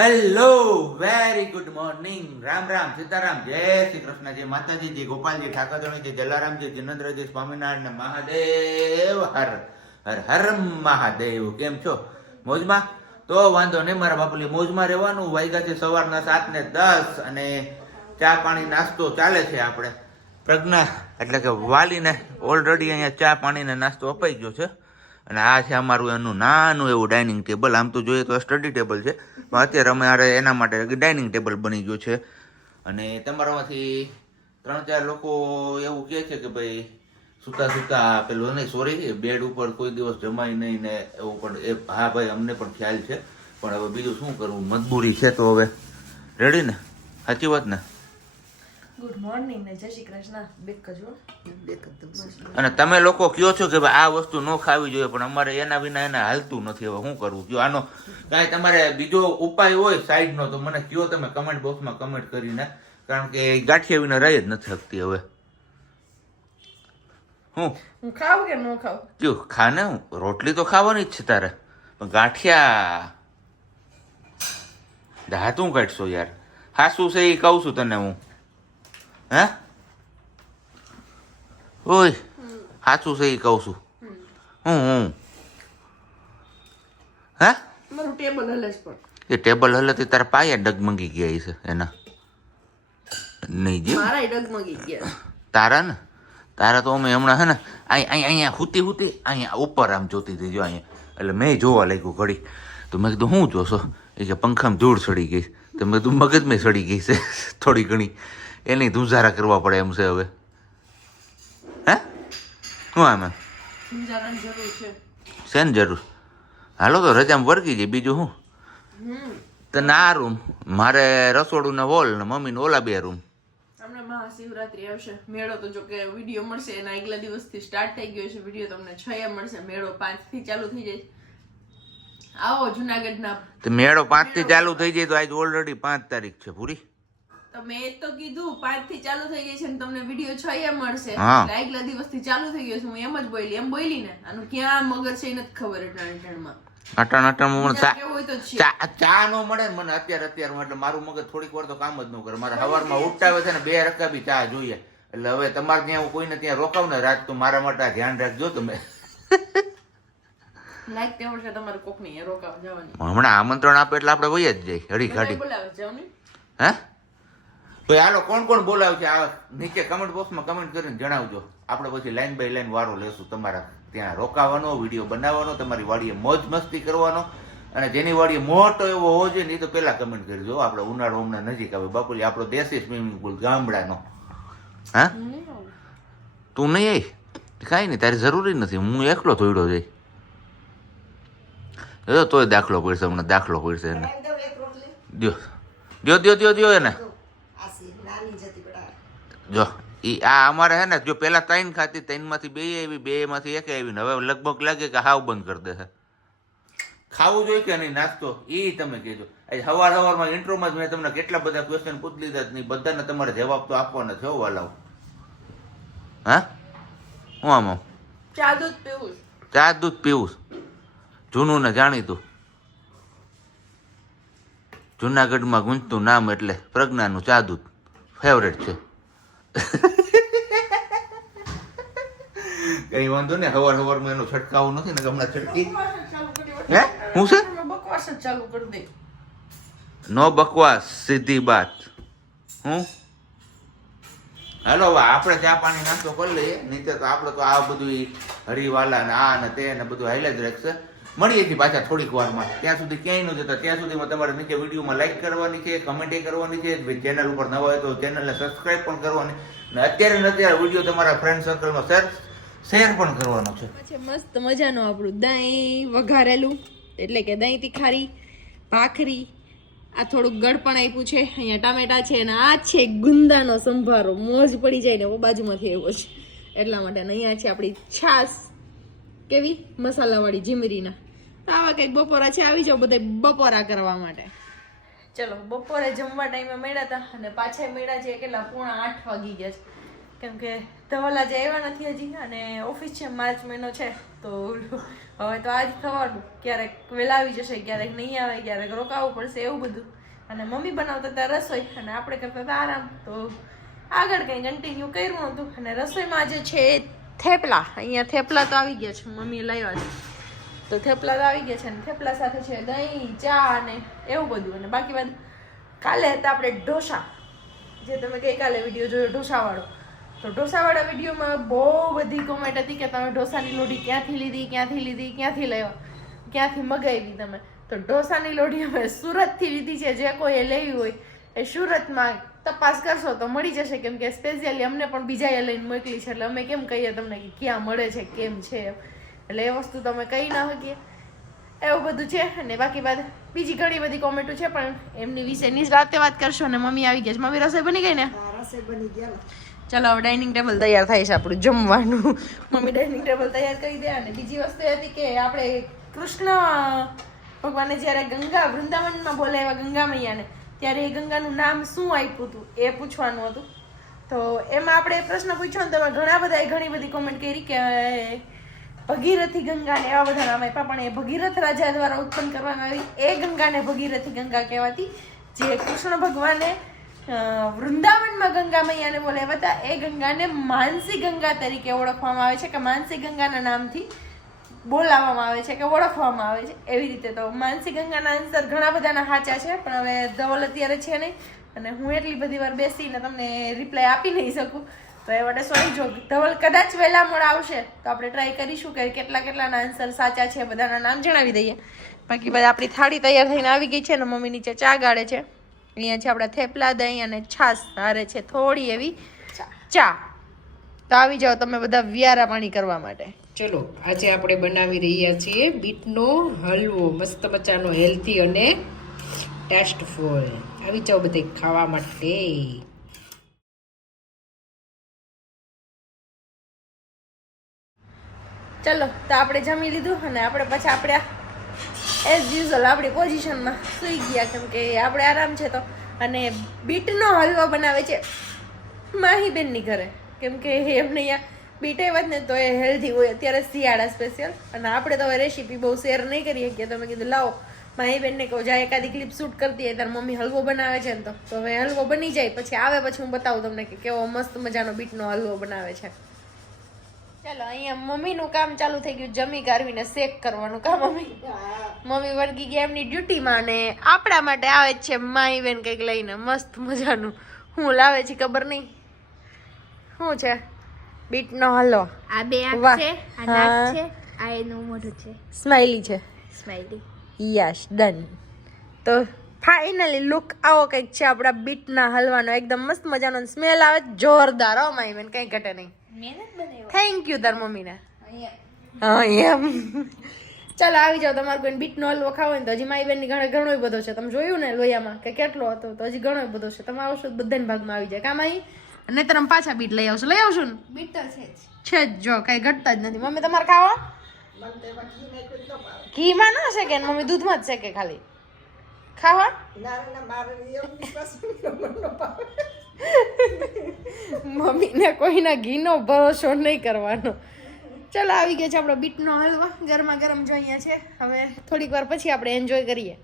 Hello very good morning. Ram Ram, Sitaram, જય શ્રી કૃષ્ણ, જય માતાજી, જય ગોપાલજી, ઠાકોરજી, જય જલારામજી, જિનેન્દ્રજી, સ્વામિનારાયણ, મહાદેવ, હર હર હર મહાદેવ. કેમ છો? મોજમાં? તો વાંધો નહીં મારા બાપુલી, મોજમાં રહેવાનું. વાગ્યા છે સવારના 7:10 અને ચા પાણી નાસ્તો ચાલે છે. આપણે પ્રજ્ઞા એટલે કે વાલીને ઓલરેડી અહીંયા ચા પાણીને નાસ્તો અપાઈ ગયો છે. અને આ છે અમારું એનું નાનું એવું ડાઇનિંગ ટેબલ. આમ તો જોઈએ તો સ્ટડી ટેબલ છે, પણ અત્યારે અમારે એના માટે ડાઇનિંગ ટેબલ બની ગયું છે. અને તમારામાંથી 3-4 લોકો એવું કહે છે કે ભાઈ સૂતા સૂતા પેલું નહીં, સોરી, બેડ ઉપર કોઈ દિવસ જમાય નહીં ને એવું. પણ એ હા ભાઈ, અમને પણ ખ્યાલ છે, પણ હવે બીજું શું કરવું, મજબૂરી છે. તો હવે રેડી ને? સાચી વાત ને? ગુડ મોર્નિંગ ને જય શ્રી કૃષ્ણ. બેક કરજો. અને તમે લોકો કયો છો કે ભાઈ આ વસ્તુ ન ખાવી જોઈએ, પણ અમારે એના વિના એને હાલતું નથી. હવે શું કરવું? કયો આનો કાંઈ તમારે બીજો ઉપાય હોય સાઈડનો તો મને કયો તમે કમેન્ટ બોક્સમાં કમેન્ટ કરીને, કારણ કે ગાંઠિયા વિના રહી જ નથી શકતી હવે. હું ખાવ કે ન ખાવ? કયો ખા ને, રોટલી તો ખાવાની જ છે તારે, પણ ગાંઠિયા હાથું કાઢશો યાર. હાસું છે એ કહું છું તને હું. હે ઓય, સાચું છે એ કહું છું હું. હે મારું ટેબલ હલે છે, પણ એ ટેબલ હલે તે તારા પાયા ડગમગી ગયા છે એના. નહીં જે મારા ડગમગી ગયા. તારા ને, તારા તો અમે હમણાં હે ને અહીંયા હુતી હુતી અહીંયા ઉપર આમ જોતી હતી જો અહીંયા. એટલે મેં જોવા લાગ્યું ઘડી, તો મેં કીધું શું જોશો? એ કે પંખામાં ધૂળ સડી ગઈ. તો મેં કીધું મગજમાં સડી ગઈ છે થોડી ઘણી, એની ધુંઝારા કરવા પડે એમ છે હવે. હે શું આમે સમજાવવાની જરૂર છે. શેની જરૂર? હાલો તો રજામાં વર્ગી જાય, બીજું શું? તને આ રૂમ, મારે રસોડું ને હોલ ને મમ્મી ને ઓલા 2 રૂમ. હમણાં મહાશિવરાત્રી આવશે. મેળો તો જો કે વિડીયો મળશે એના આગલા દિવસથી સ્ટાર્ટ થઈ ગયો છે. વિડીયો તમને 6 મળશે. મેળો 5 થી ચાલુ થઈ જાય. આવો જુનાગઢના. તો મેળો 5 થી ચાલુ થઈ જાય તો આજ ઓલરેડી 5 તારીખ છે પૂરી. તો મેં એ તો કીધું 5 થી ચાલુ થઈ ગઈ છે ને તમને વિડીયો 6 મળશે. હા. આગલા દિવસથી ચાલુ થઈ ગયો છે. હું એમ જ બોલી, એમ બોલી ને. આનું ક્યાં મગજ છે એ નથી ખબર. અટાણમાં કેવું હોય તો છે. ચા નો મળે ને મને અત્યારે એટલે મારું મગજ થોડીક વાર તો કામ જ ન કરે. મારે સવારમાં ઉઠાવે છે ને 2 રકાબી ચા જોઈએ. એટલે હવે તમારે ત્યાં હું કોઈને ત્યાં રોકાવ ને રાત, તો મારા માટે આ ધ્યાન રાખજો તમે. લાઈક તે વર્ષે તમારે કોકની રોકાવા જવાની. હમણાં આમંત્રણ આપે એટલે આપણે વહી જ જાય હળી ઘાડી. બોલાવે જાવ ને. હે ભાઈ હાલો, કોણ કોણ બોલાવ છે આ નીચે કમેન્ટ બોક્સમાં કમેન્ટ કરીને જણાવજો. આપણે પછી લાઈન બાય લાઈન વારો લેશું. તમારા ત્યાં રોકાવાનો, વિડીયો બનાવવાનો, તમારી વાડીએ મોજ મસ્તી કરવાનો. અને જેની વાડીએ મોટો એવો હોવો જોઈએ ને એ તો પેલા કમેન્ટ કરજો. આપણે ઉનાળો હમણાં નજીક આવે બાપુજી, આપણો દેશી સ્વિમિંગ પુલ ગામડાનો. હા તું નહીં આવી? કાંઈ નહીં, તારી જરૂરી નથી. હું એકલો થોડો જઈ તોય દાખલો પડશે. હમણાં દાખલો પડશે એને. દો દો દો દો દો એને. જો ઈ આ અમારે હે ને, જો પેલા 3 ખાતી, 3માંથી 2 આવી, 2માંથી 1 આવી ને હવે લગભગ લાગે કે હાવ બંધ કરી દેશે. ખાવું જોઈએ કે નહીં નાસ્તો એ તમે કહેજો. સવારમાં ઇન્ટ્રોમાં જ મેં તમને કેટલા બધા ક્વેશ્ચન પૂછી લીધા જ નહીં, બધાને તમારે જવાબ તો આપવાના છે. વાલાવ હા હું આમ ચા દૂધ પીવું. ચા દૂધ પીવું. જૂનું ને જાણીતું જુનાગઢમાં ગુંજતું નામ એટલે પ્રજ્ઞાનું ચા દૂધ ફેવરેટ છે. કઈ વાંધો ને, સવારમાં એનો છટકાવું નથી ને હમણાં છટકી. હે હું છે બકવાસ જ ચાલુ કરી દે. નો બકવાસ, સીધી બાત. હું હાલો હવે આપણે ચા પાણી નાસ્તો કરી લઈએ, નહીં તો આપણે તો આ બધું હરિવાલા ને આ ને તે ને બધું હાઈલા જ રાખશે. મળીએ છીએ પાછા થોડીક વારમાં. ત્યાં સુધી ક્યાંય ન જતા. ત્યાં સુધીમાં તમારે નીચે વિડીયોમાં લાઈક કરવાની છે, કમેન્ટ કરવાની છે. ચેનલ ઉપર નવા હોય તો ચેનલને સબસ્ક્રાઈબ પણ કરવાની. અને અત્યારે વિડીયો તમારા ફ્રેન્ડ સર્કલમાં શેર પણ કરવાનો છે. પછી મસ્ત મજાનું આપણું દહીં વઘારેલું, એટલે કે દહીં તીખારી, ભાખરી, આ થોડુંક ગળપણ આપ્યું છે, અહીંયા ટામેટા છે, અને આ છે ગુંદાનો સંભારો. મોજ પડી જાય ને બાજુમાંથી આવ્યો છે એટલા માટે. અહીંયા છે આપણી છાશ, કેવી મસાલાવાળી જીમરીના. આવા કંઈક બપોરા છે, આવી જાઓ બધા બપોરા કરવા માટે. ચલો બપોરે જમવા ટાઈમે મળ્યા હતા અને પાછા મળ્યા છે કેટલા 7:45 વાગી ગયા છે, કેમ કે ધવલ આજે આવ્યા નથી હજી અને ઓફિસ છે, માર્ચ મહિનો છે, તો હવે તો આજ થવાનું, ક્યારેક વહેલા આવી જશે, ક્યારેક નહીં આવે, ક્યારેક રોકાવું પડશે, એવું બધું. અને મમ્મી બનાવતા હતા રસોઈ અને આપણે કરતા હતા આરામ, તો આગળ કંઈ કન્ટિન્યુ કર્યું નહોતું. અને રસોઈમાં આજે છે થેપલા. અહીંયા થેપલા તો આવી ગયા છે, મમ્મીએ લાવ્યા છે, તો થેપલા તો આવી ગયા છે. અને થેપલા સાથે છે દહીં, ચા અને એવું બધું. અને બાકી બધું કાલે હતા આપણે ઢોસા, જે તમે ગઈકાલે વિડીયો જોયો ઢોસાવાળો. તો ઢોસાવાળા વિડીયોમાં બહુ બધી કોમેન્ટ હતી કે તમે ઢોસાની લોઢી ક્યાંથી લીધી, ક્યાંથી લાવ્યા, ક્યાંથી મગાવી તમે. તો ઢોસાની લોઢી અમે સુરતથી લીધી છે. જે કોઈ લેવી હોય એ સુરતમાં તપાસ કરશો તો મળી જશે, કેમ કે સ્પેશિયલી અમને પણ બીજાએ લઈને મોકલી છે, એટલે અમે કેમ કહીએ તમને કે ક્યાં મળે છે, કેમ છે, એટલે એ વસ્તુ તમે કહી ના શકીએ. એવું બધું છે. અને બાકી બાદ બીજી ઘણી બધી કોમેન્ટો છે, પણ એમની વિશેની જ રાતે વાત કરશો. અને મમ્મી આવી ગયા છે. મમ્મી રસોઈ બની ગઈ ને? રસોઈ બની ગયા. ચાલો હવે ડાઇનિંગ ટેબલ તૈયાર થાય છે આપણું જમવાનું. મમ્મી ડાઇનિંગ ટેબલ તૈયાર કરી દે. અને બીજી વસ્તુ એ હતી કે આપણે કૃષ્ણ ભગવાને જ્યારે ગંગા વૃંદાવનમાં બોલાવ્યા ગંગા મૈયાને, ત્યારે એ ગંગાનું નામ શું આપ્યું હતું એ પૂછવાનું હતું. તો એમાં આપણે પ્રશ્ન પૂછ્યો ને, તો ઘણા બધાએ ઘણી બધી કોમેન્ટ કરી કે ભગીરથી ગંગાને એવા બધા નામ આપ્યા, પણ એ ભગીરથ રાજા દ્વારા ઉત્પન્ન કરવામાં આવી એ ગંગાને ભગીરથી ગંગા કહેવાતી, જે કૃષ્ણ ભગવાને વૃંદાવનમાં ગંગા મૈયાને બોલાવ્યા હતા એ ગંગાને માનસી ગંગા તરીકે ઓળખવામાં આવે છે, કે માનસી ગંગાના નામથી બોલાવવામાં આવે છે, કે ઓળખવામાં આવે છે. એવી રીતે તો માનસી ગંગાના આન્સર ઘણા બધાના સાચા છે, પણ હવે ધવલ અત્યારે છે નહીં, અને હું એટલી બધી વાર બેસીને તમને રિપ્લાય આપી નહીં શકું. તો એ માટે સોરી, જો ધવલ કદાચ વહેલા મોડા આવશે તો આપણે ટ્રાય કરીશું કે કેટલાના આન્સર સાચા છે, બધાના નામ જણાવી દઈએ. બાકી બધા આપણી થાળી તૈયાર થઈને આવી ગઈ છે, ને મમ્મી નીચે ચા ગાળે છે. અહીંયા છે આપણા થેપલા, દહીં અને છાશ, હારે છે થોડી એવી ચા. તો આવી જાઓ તમે બધા વિયારા પાણી કરવા માટે. ચલો, આજે આપણે બનાવી રહ્યા છીએ બીટનો હલવો, મસ્ત મજાનો, હેલ્ધી અને ટેસ્ટફુલ. આવી જાઓ બધે ખાવા માટે. ચલો, તો આપણે જમી લીધું અને આપણે પછી આપણે એઝ યુઝ્યુઅલ આપણી પોઝિશનમાં સૂઈ ગયા, કેમ કે આપણે આરામ છે. તો અને બીટનો હલવો બનાવે છે માહીબેનની ઘરે, કેમ કે એમને અહીંયા બીટ આવ્યા જ ને, તો એ હેલ્ધી હોય અત્યારે શિયાળા સ્પેશિયલ. અને આપણે તો હવે રેસીપી બહુ શેર નહીં કરીએ કે તમે કીધું લાવો માહીબેનને કહું, જ્યાં એકાદી ક્લિપ શૂટ કરતી હોય ત્યારે મમ્મી હલવો બનાવે છે ને, તો હવે હલવો બની જાય પછી આવે પછી હું બતાવું તમને કે કેવો મસ્ત મજાનો બીટનો હલવો બનાવે છે. ચાલો, અહીંયા મમ્મીનું કામ ચાલુ થઈ ગયું, જમી કાઢવીને શેક કરવાનું કામ. મમ્મી વળગી ગયા એમની ડ્યુટીમાં, અને આપણા માટે આવે છે માહીબેન કંઈક લઈને મસ્ત મજાનું. હું લાવે છે ખબર નહીં શું છે. બીટનો હલવો. આ બે આંખ વાહ. છે, આ નાક છે, આ એનું મોઢું છે, સ્માઈલી છે. સ્માઈલી. Yes, done. તો ફાઇનલી લુક આવો કંઈક છે આપણા બીટના હલવાનો. એકદમ મસ્ત મજાનો સ્મેલ આવે જોરદાર. હો માહીબેન, કંઈ ઘટે નહીં. મહેનત બનાવ્યો. થેન્ક યુ તાર મમ્મીને. અહીંયા હા એમ. ચાલો આવી જાઓ, તમારે કોઈ બીટનો હલવો ખાવો હોય ને તો હજી માહીબેનની ઘરે ઘણો બધો છે. તમે જોયું ને લોહિયામાં કે કેટલો હતો, તો હજી ઘણો બધો છે. તમે આવશો તો બધાને ભાગમાં આવી જાય કામ. અહીં અને તમે પાછા બીટ લઈ આવશો ને? બીટ તો છે જ. છે જ, જો કઈ ઘટતા જ નથી. મમ્મી તમારે ખાવા ઘીમાં ના શેકે ને મમ્મી દૂધમાં જ શેકે ખાલી ખાવા. મમ્મીને કોઈના ઘીનો ભરોસો નહીં કરવાનો. ચલો, આવી ગયો છે આપણો બીટનો હલવા ગરમા ગરમ. જો અહીંયા છે, હવે થોડીક વાર પછી આપણે એન્જોય કરીએ.